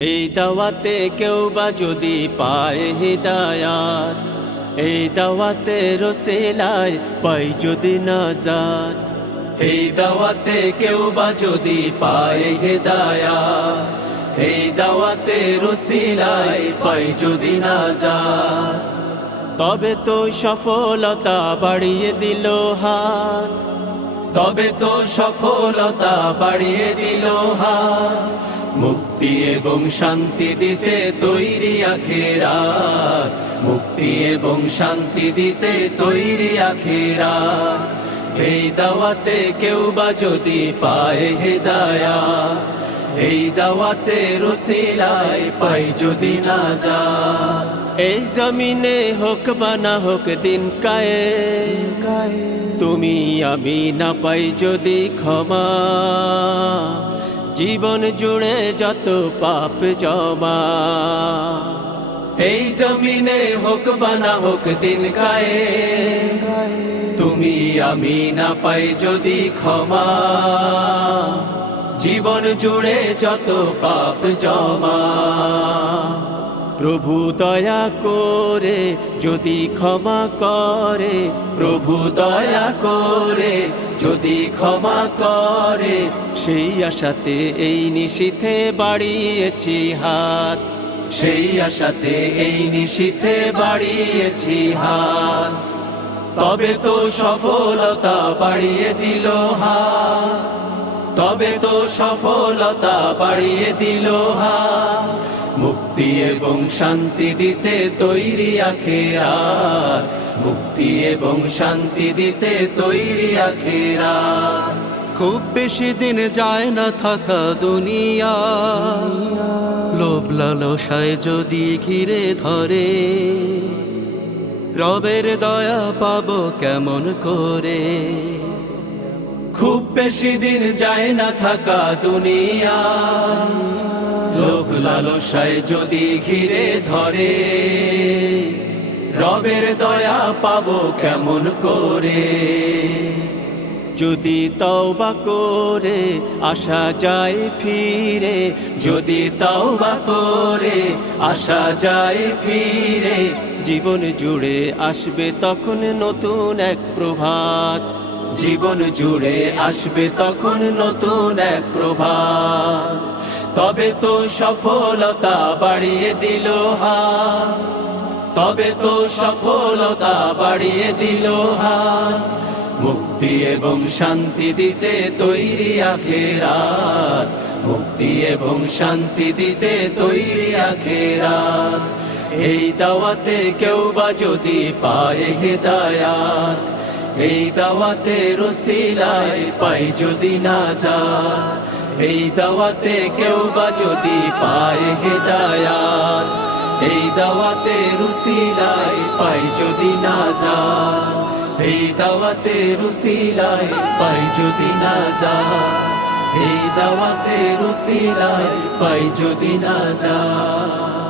এই দাওয়াতে কেউ বা যদি পায় হিদায়াত, এই দাওয়াতে রসিলায় পাই যদি নাজাত। এই দাওয়াতে কেউ বা যদি পায় হিদায়াত, এই দাওয়াতে রসিলায় পাই যদি নাজাত। তবে তো সফলতা বাড়িয়ে দিল হাত, তবে তো সফলতা বাড়িয়ে দিল হাত। মুক্তি এবং শান্তি দিতে তৈরি আখিরাত, মুক্তি এবং শান্তি দিতে তৈরি আখিরাত। এই দাওয়াতে কেউ বা যদি পায় হিদায়াত, এই দাওয়াতে রসিলায় পাই যদি নাজাত। এই জমিনে হোক বা না হোক দিন কায়েম, তুমি আমি না পাই যদি ক্ষমা। জীবন জুড়ে যত পাপ জমা, এই জমিনে হোক বা না হোক দিন কায়েম, তুমি আমি না পাই যদি ক্ষমা। জীবন জুড়ে যত পাপ জমা, প্রভু দয়া করে যদি ক্ষমা করে, প্রভু দয়া করে যদি ক্ষমা করে। সেই আশাতে এই নিশীথে বাড়িয়েছি হাত, সেই আশাতে এই নিশীথে বাড়িয়েছি হাত। তবে তো সফলতা বাড়িয়ে দিল হাত, তবে তো সফলতা বাড়িয়ে দিল হাত। মুক্তি এবং শান্তি দিতে তৈরি আখিরাত, মুক্তি এবং শান্তি দিতে তৈরি আখিরাত। খুব বেশি দিন যায় না থাকা দুনিয়া, লোভ লালসায় যদি ঘিরে ধরে, রবের দয়া পাবো কেমন করে। খুব বেশি দিন যায় না থাকা দুনিয়া, লোভ লালসায় যদি ঘিরে ধরে, রবের দয়া পাবো কেমন করে। যদি তওবা করে আসা যায় ফিরে, যদি তওবা করে আসা যায় ফিরে। জীবন জুড়ে আসবে তখন নতুন এক প্রভাত, জীবন জুড়ে আসবে তখন নতুন এক প্রভাত। তবে তো সফলতা বাড়িয়ে দিল হাত, তবে তো সফলতা বাড়িয়ে দিল হাত। মুক্তি এবং শান্তি দিতে তৈরি আখিরাত, মুক্তি এবং শান্তি দিতে তৈরি আখিরাত। এই দাওয়াতে কেউ বা যদি পায় হিদায়াত, এই দাওয়াতে রসিলায় পাই যদি নাজাত। এই দাওয়াতে কেউ বা যদি পায় হিদায়াত, এই দাওয়াতে রসিলায় পাই যদি নাজাত। এই দাওয়াতে রসিলায় পাই যদি নাজাত, এই দাওয়াতে রসিলায় পাই যদি নাজাত।